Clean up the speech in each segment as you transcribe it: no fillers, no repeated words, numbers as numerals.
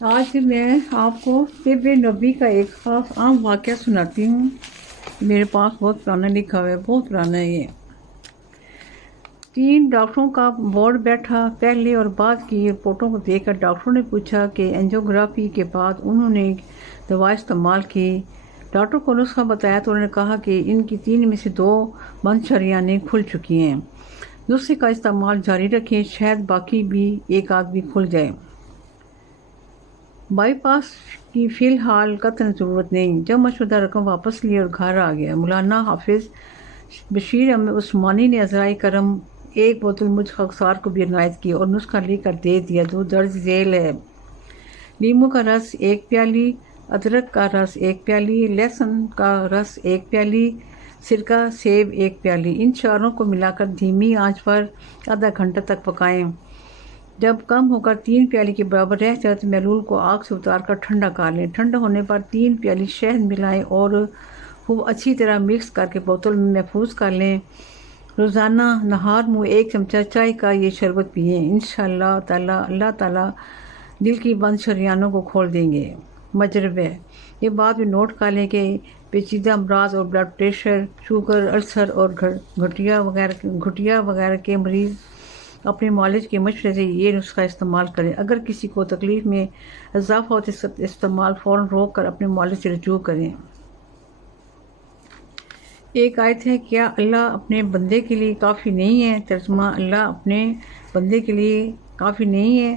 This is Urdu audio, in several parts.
آج میں آپ کو طب نبی کا ایک خاص عام واقعہ سناتی ہوں۔ میرے پاس بہت پرانا لکھا ہوا ہے، بہت پرانا ہے یہ۔ 3 ڈاکٹروں کا بورڈ بیٹھا۔ پہلے اور بعد کی رپورٹوں کو دیکھ کر ڈاکٹروں نے پوچھا کہ اینجیوگرافی کے بعد انہوں نے دوا استعمال کی۔ ڈاکٹر کو نسخہ بتایا تو انہوں نے کہا کہ ان کی 3 میں سے 2 بند شریانیں کھل چکی ہیں۔ نسخے کا استعمال جاری رکھیں، شاید باقی بھی ایک آدھ بھی کھل جائے۔ بائی پاس کی فی الحال قطعاً ضرورت نہیں۔ جمع شدہ رقم واپس لی اور گھر آ گیا۔ مولانا حافظ بشیر احمد عثمانی نے عذرائے کرم 1 بوتل مجھ خاکسار کو بھی عنایت کی اور نسخہ لکھ کر دے دیا جو درج ذیل ہے۔ لیموں کا رس 1 پیالی، ادرک کا رس 1 پیالی، لہسن کا رس 1 پیالی، سرکہ سیب 1 پیالی۔ ان چاروں کو ملا کر دھیمی آنچ پر آدھا گھنٹہ تک پکائیں۔ جب کم ہو کر 3 پیالی کے برابر رہ جائے تو محلول کو آگ سے اتار کر ٹھنڈا کر لیں۔ ٹھنڈا ہونے پر 3 پیالی شہد ملائیں اور خوب اچھی طرح مکس کر کے بوتل میں محفوظ کر لیں۔ روزانہ نہار منہ 1 چمچہ چائے کا یہ شربت پئیں۔ انشاءاللہ تعالی اللہ تعالی دل کی بند شریانوں کو کھول دیں گے۔ مجربہ یہ بات بھی نوٹ کر لیں کہ پیچیدہ امراض اور بلڈ پریشر، شوگر، السر اور گھٹیا وغیرہ کے مریض اپنے معالج کے مشورے سے یہ نسخہ استعمال کریں۔ اگر کسی کو تکلیف میں اضافہ ہو تو استعمال فوراً روک کر اپنے معالج سے رجوع کریں۔ ایک آیت ہے، کیا اللہ اپنے بندے کے لیے کافی نہیں ہے؟ ترجمہ، اللہ اپنے بندے کے لیے کافی نہیں ہے،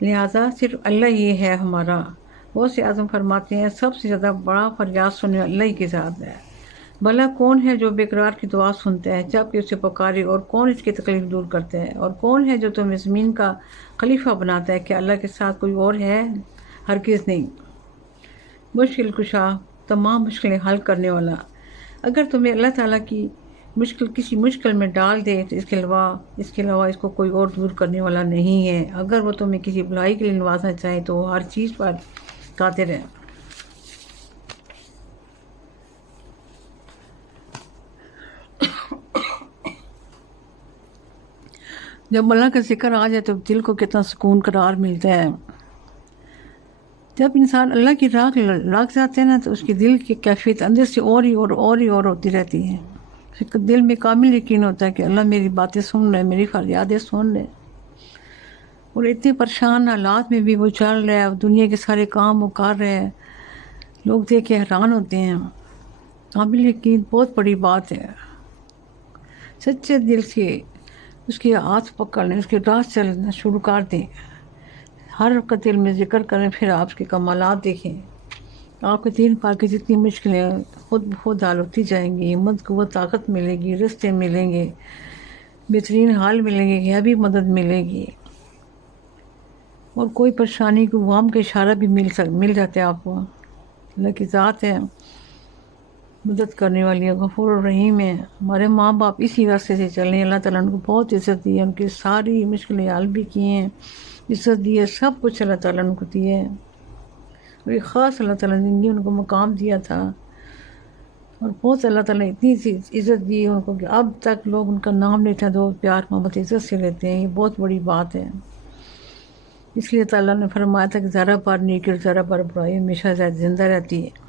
لہذا صرف اللہ ہی ہے ہمارا۔ غوث اعظم فرماتے ہیں، سب سے زیادہ بڑا فریاد سننے اللہ ہی کے ساتھ ہے۔ بھلا کون ہے جو بے قرار کی دعا سنتا ہے جب کہ اسے پکارے، اور کون اس کی تکلیف دور کرتا ہے؟ اور کون ہے جو تمہیں زمین کا خلیفہ بناتا ہے؟ کہ اللہ کے ساتھ کوئی اور ہے؟ ہرگز نہیں۔ مشکل کشا، تمام مشکلیں حل کرنے والا۔ اگر تمہیں اللہ تعالیٰ کی کسی مشکل میں ڈال دے تو اس کے علاوہ اس کو کوئی اور دور کرنے والا نہیں ہے۔ اگر وہ تمہیں کسی بھلائی کے لیے نوازنا چاہے تو وہ ہر چیز پر قادر ہے۔ جب اللہ کا ذکر آ جائے تو دل کو کتنا سکون قرار ملتا ہے۔ جب انسان اللہ کی راہ لگ جاتے ہیں نا تو اس کی دل کی کیفیت اندر سے اور ہوتی رہتی ہے۔ دل میں کامل یقین ہوتا ہے کہ اللہ میری باتیں سن رہے، میری فریادیں سن رہے، اور اتنے پریشان حالات میں بھی وہ چل رہا ہے، دنیا کے سارے کام وہ کر رہے ہیں۔ لوگ دیکھ کے حیران ہوتے ہیں۔ کامل یقین بہت بڑی بات ہے۔ سچے دل سے اس کے ہاتھ پکڑ لیں، اس کے راہ چلنا شروع کر دیں، ہر وقت دل میں ذکر کریں، پھر آپ اس کے کمالات دیکھیں۔ آپ کے دین پاک کی جتنی مشکلیں خود بخود حل ہوتی جائیں گی، ہمت قوت طاقت ملے گی، رستے ملیں گے، بہترین حال ملیں گے، یہ بھی مدد ملے گی، اور کوئی پریشانی کو غم کا اشارہ بھی مل جاتا ہے آپ کو۔ اللہ کی ذات ہے، مدد کرنے والی ہے، غفور الرحیم ہے۔ ہمارے ماں باپ اسی راستے سے چلیں، اللہ تعالیٰ نے ان کو بہت عزت دی ہے، ان کی ساری مشکلیں حل بھی کی ہیں، عزت دی ہے، سب کچھ اللہ تعالیٰ نے ان کو دی ہے، اور ایک خاص اللہ تعالیٰ نے ان کو مقام دیا تھا، اور بہت اللہ تعالیٰ نے اتنی سی عزت دی ہے ان کو کہ اب تک لوگ ان کا نام لیتے ہیں تو پیار محبت عزت سے لیتے ہیں۔ یہ بہت بڑی بات ہے۔ اس لیے تعالیٰ نے فرمایا تھا کہ ذرا پر نیکی اور ذرا پر برائی ہمیشہ زندہ رہتی ہے۔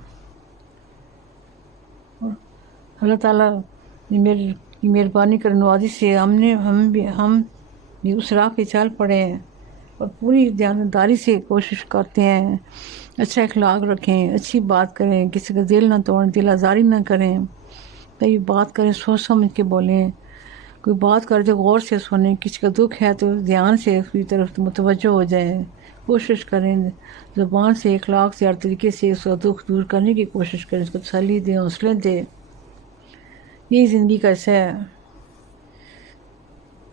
اور اللہ تعالیٰ کی مہربانی کر نوازی سے ہم بھی اس راہ پہ چل پڑے ہیں، اور پوری دیانتداری سے کوشش کرتے ہیں، اچھا اخلاق رکھیں، اچھی بات کریں، کسی کا دل نہ توڑیں، دل آزاری نہ کریں، کئی بات کریں سوچ سمجھ کے بولیں، کوئی بات کر تو غور سے سنیں، کسی کا دکھ ہے تو دھیان سے اس کی طرف متوجہ ہو جائیں، کوشش کریں زبان سے، اخلاق سے، ہر طریقے سے اس کا دکھ دور کرنے کی کوشش کریں، اس کو تسلی دیں، حوصلے دیں۔ یہی زندگی کا حصہ ہے۔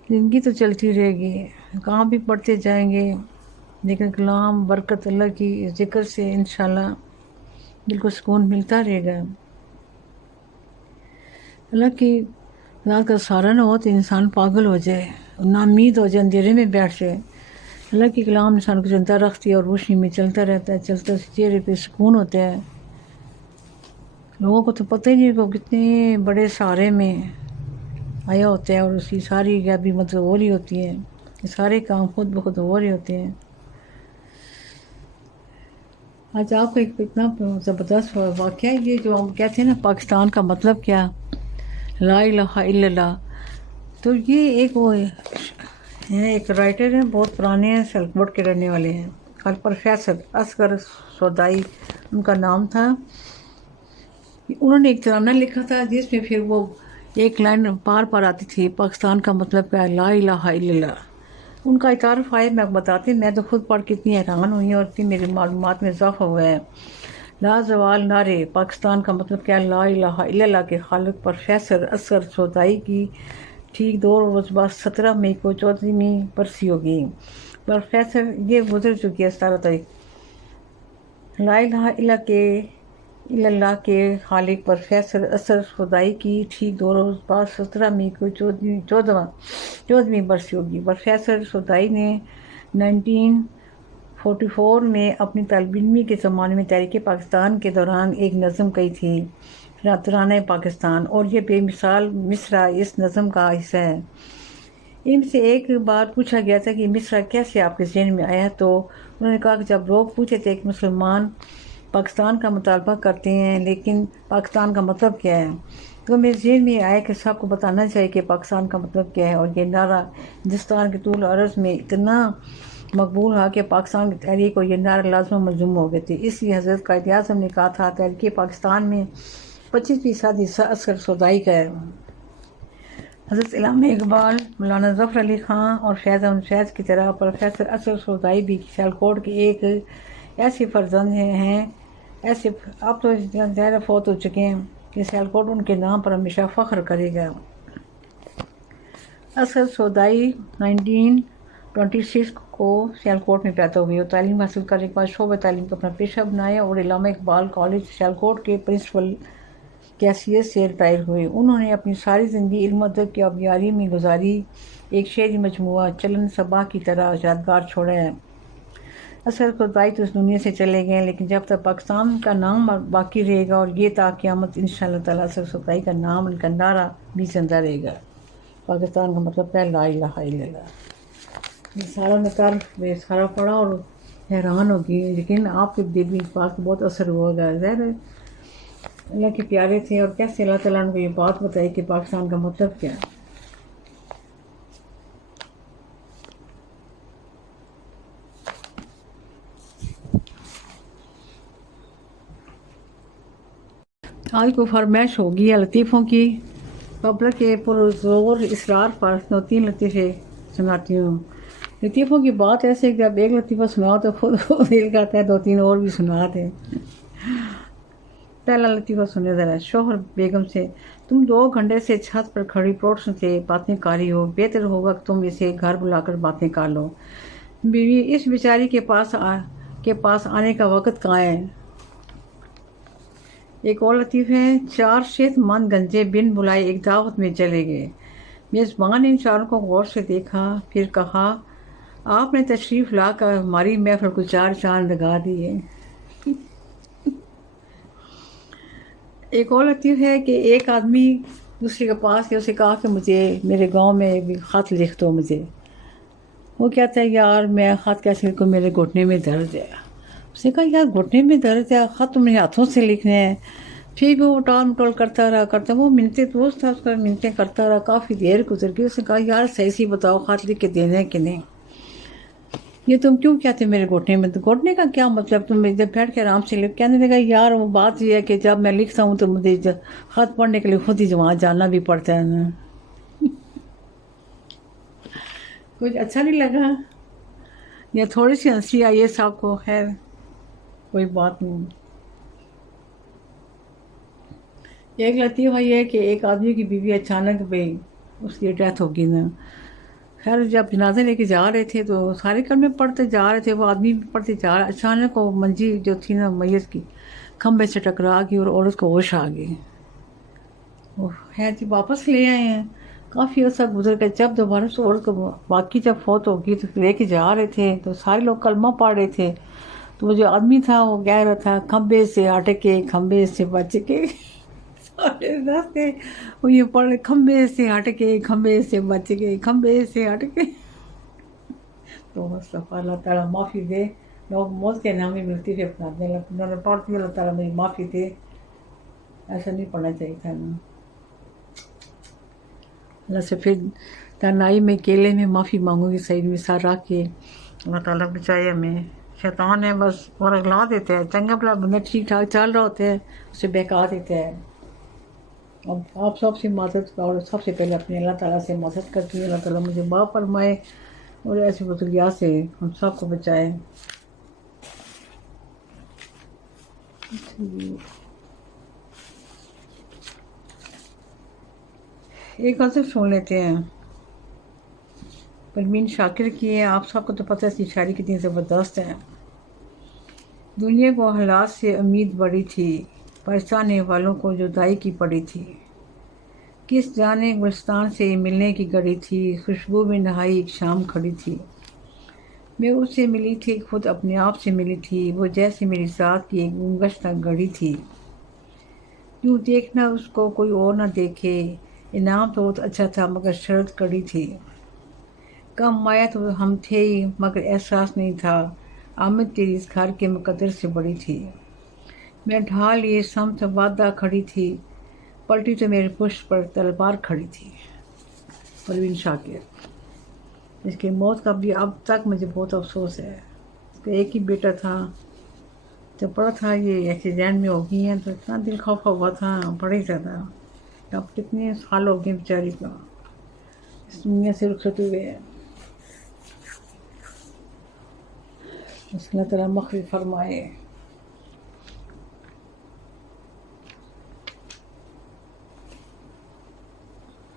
زندگی تو چلتی رہے گی، کام بھی پڑھتے جائیں گے، لیکن کلام برکت اللہ کی ذکر سے انشاءاللہ دل کو سکون ملتا رہے گا۔ اللہ کی ذات کا سہارا نہ ہو تو انسان پاگل ہو جائے، ناامید ہو جائے، اندھیرے میں بیٹھ جائے۔ اللہ کی کلام انسان کو زندہ رکھتی ہے اور روشنی میں چلتا رہتا ہے، چلتا چہرے پہ سکون ہوتا ہے۔ لوگوں کو تو پتہ ہی نہیں کہ وہ کتنے بڑے سہارے میں آیا ہوتا ہے، اور اس کی ساری غیبی مدد ہو رہی ہوتی ہے، یہ سارے کام خود بخود ہو رہے ہوتے ہیں۔ آج آپ کا ایک اتنا زبردست واقعہ ہے یہ جو ہم کہتے ہیں نا پاکستان کا مطلب کیا، لا الہ الا اللہ. تو یہ ایک وہ ہیں، ایک رائٹر ہیں، بہت پرانے ہیں، سیالکوٹ کے رہنے والے ہیں، پروفیسر اصغر سودائی ان کا نام تھا. انہوں نے ایک ترانہ لکھا تھا جس میں پھر وہ ایک لائن پار آتی تھی، پاکستان کا مطلب کیا ہے، لا الہ الا اللہ. ان کا اتعارف آئے میں بتاتی، میں تو خود پڑھ کے اتنی حیران ہوئی اور اتنی میری معلومات میں اضافہ ہوا ہے. لا زوال نعرے پاکستان کا مطلب کیا، لا الہ الا اللہ کے خالق پروفیسر اصغر سودائی کی ٹھیک 2 روز بعد 17 مئی کو 14ویں برسی ہوگی. پروفیسر یہ گزر چکی ہے 17 تاریخ. لا الہ الا اللہ کے خالق پروفیسر اصغر سودائی کی ٹھیک 2 روز بعد 17 مئی کو 14ویں برسی ہوگی. پروفیسر سودائی نے 1944 میں اپنی طالب علمی کے زمانے میں تحریک پاکستان کے دوران ایک نظم کہی تھی، ترانہ پاکستان، اور یہ بے مثال مصرع اس نظم کا حصہ ہے. ان سے ایک بار پوچھا گیا تھا کہ مصرع کیسے آپ کے ذہن میں آیا، تو انہوں نے کہا کہ جب لوگ پوچھے تھے کہ مسلمان پاکستان کا مطالبہ کرتے ہیں لیکن پاکستان کا مطلب کیا ہے، تو میرے ذہن میں آیا کہ سب کو بتانا چاہیے کہ پاکستان کا مطلب کیا ہے. اور یہ نعرہ ہندوستان کے طول عرض میں اتنا مقبول ہوا کہ پاکستان کی تحریک اور یہ نعرہ لازم ملزوم ہو گئے تھے. اس لیے حضرت قائد اعظم نے کہا تھا تحریک پاکستان میں 25% حصہ اصغر سودائی کا ہے. حضرت علامہ اقبال، مولانا ظفر علی خان اور فیض احمد فیض کی طرح پروفیسر اصغر سودائی بھی سیالکوٹ کے ایک ایسے فرزند ہیں، ایسے اب تو زیادہ فوت ہو چکے ہیں کہ سیالکوٹ ان کے نام پر ہمیشہ فخر کرے گا. اصغر سودائی 1926 کو سیالکوٹ میں پیدا ہوئے اور تعلیم حاصل کرنے کے بعد شعبہ تعلیم کو اپنا پیشہ بنایا اور علامہ اقبال کالج سیالکوٹ کے پرنسپل کی حیثیت سے ریٹائر ہوئے. انہوں نے اپنی ساری زندگی علم و ادب کی آبیاری میں گزاری، ایک شعری مجموعہ چلن صبا کی طرح یادگار چھوڑا ہے. اصغر سودائی تو اس دنیا سے چلے گئے لیکن جب تک پاکستان کا نام باقی رہے گا اور یہ تا قیامت انشاءاللہ تعالیٰ اصغر سودائی کا نام، ان کا نعرہ بھی زندہ رہے گا. پاکستان کا مطلب ہے لا الہ الا اللہ. یہ سارا نکار میں سارا پڑھا اور حیران ہو گئی، لیکن آپ کے دل میں اس بات کو بہت اثر ہوا گا. ظاہر ہے اللہ کے پیارے تھے اور کیسے اللہ تعالیٰ نے کو یہ بات بتائی کہ پاکستان کا مطلب کیا ہے. آج کو فرمائش ہوگی لطیفوں کی. پبلک کے پرزور اصرار پر 2-3 لطیفے سناتی ہوں. لطیفوں کی بات ایسے کہ جب ایک لطیفہ سناؤ تو خود دل کرتا ہے 2-3 اور بھی سناتے. پہلا لطیفہ سنے ذرا. شوہر بیگم سے: تم 2 گھنٹے سے چھت پر کھڑی پروٹس سے باتیں کاری ہو، بہتر ہوگا کہ تم اسے گھر بلا کر باتیں کر لو. بیوی: اس بیچاری کے پاس آنے کا وقت کہاں ہے. ایک اور لطیفہ ہے. 4 صحت مند گنجے بن بلائے ایک دعوت میں چلے گئے. میزبان نے ان چاروں کو غور سے دیکھا، پھر کہا: آپ نے تشریف لا کر ہماری محفل کو 4 چاند لگا دیے. ایک اور لطیفہ ہے کہ ایک آدمی دوسرے کے پاس گیا، اسے کہا کہ مجھے میرے گاؤں میں بھی خط لکھ دو مجھے. وہ کہتا ہے: یار میں خط کیسے لکھوں، میرے گھٹنے میں درد ہے. اس نے کہا: یار گھٹنے میں درد ہے، خط تم نے ہاتھوں سے لکھنے ہیں. پھر بھی وہ ٹال مٹول کرتا رہا. وہ منتیں دوست تھا اس کا، منتیں کرتا رہا. کافی دیر گزر گئی. اس نے کہا: یار صحیح سی بتاؤ خط لکھ کے دینے کہ نہیں، یہ تم کیوں کہتے میرے گھٹنے میں؟ تو گھٹنے کا کیا مطلب، تم ادھر بیٹھ کے آرام سے لکھ. کہنے لگا: یار وہ بات یہ ہے کہ جب میں لکھتا ہوں تو مجھے خط پڑھنے کے لیے خود ہی وہاں جانا بھی پڑتا ہے نا. کچھ اچھا نہیں لگا یا تھوڑی سی ہنسی آئی ہے صاحب کو؟ خیر کوئی بات نہیں. ایک لطیفہ یہ ہے کہ ایک آدمی کی بیوی اچانک بھائی اس کی ڈیتھ ہوگی نا. خیر جب جنازے لے کے جا رہے تھے تو سارے کلمے پڑھتے جا رہے تھے، وہ آدمی بھی پڑھتے جا رہا. اچانک وہ منجی جو تھی نا میت کی، کھمبے سے ٹکرا گئی اور عورت کو ہوش آ گئی. وہ خیر جی واپس لے آئے ہیں. کافی عرصہ گزر گیا. جب دوبارہ سے عورت کو باقی جب فوت ہوگی تو لے کے جا رہے تھے تو سارے لوگ کلمہ پڑھ رہے تھے. تو وہ جو آدمی تھا وہ کہہ رہا تھا: کھمبے سے ہٹ کے، کھمبے سے بچ کے. وہ یہ پڑھ رہے: کھمبے سے ہٹ کے، کھمبے سے بچ کے، کھمبے سے ہٹ کے. تو مصطفیٰ اللہ تعالیٰ معافی دے لوگ موت کے نام ہی ملتی تھی اپنانے انہوں نے پڑھتی اللہ تعالیٰ میری معافی دے. ایسا نہیں پڑھنا چاہیے تھا نا. اللہ سے پھر تنہائی میں اکیلے میں معافی مانگوں گی سعید مثال رکھ کے. اللہ تعالیٰ بچائے ہمیں. شیطان ہے بس اور اگلا دیتے ہیں. چنگا بھلا بندہ ٹھیک ٹھاک چل رہا ہوتا ہے اسے بہکا دیتے ہیں. اب آپ سب سے مدد اور سب سے پہلے اپنے اللہ تعالیٰ سے مدد کرتی ہوں. اللہ تعالیٰ مجھے معاف فرمائے اور ایسی بطلیات سے ہم سب کو بچائے. ایک غزل سن لیتے ہیں پروین شاکر کی ہے. آپ سب کو تو پتہ ہے اس کی شاعری کتنی زبردست ہے. دنیا کو حالات سے امید بڑی تھی پر چاہنے والوں کو جدائی کی پڑی تھی. کس جانے گلستان سے ملنے کی گڑی تھی خوشبو میں نہائی ایک شام کھڑی تھی. میں اس سے ملی تھی خود اپنے آپ سے ملی تھی وہ جیسے میری ذات کی ایک گنگش تک گڑی تھی. یوں دیکھنا اس کو کوئی اور نہ دیکھے انعام تو بہت اچھا تھا مگر شرط کڑی تھی. کم مایا تو ہم تھے ہی مگر احساس نہیں تھا آمد تیری اس گھر کے مقدر سے بڑی تھی. میں ڈھال یہ سمت وعدہ کھڑی تھی پلٹی تو میرے پشت پر تلوار کھڑی تھی. پروین شاکر. اس کی موت کا بھی اب تک مجھے بہت افسوس ہے. اس کا ایک ہی بیٹا تھا. جب پڑا تھا یہ ایکسیڈنٹ میں ہو گئی ہیں تو اتنا دل خوفا ہوا تھا بڑے زیادہ. اب کتنے سال ہو گئے بیچاری کا اس دنیا سے رخصت ہوئے ہیں. اللہ تعالیٰ مغفرت فرمائے.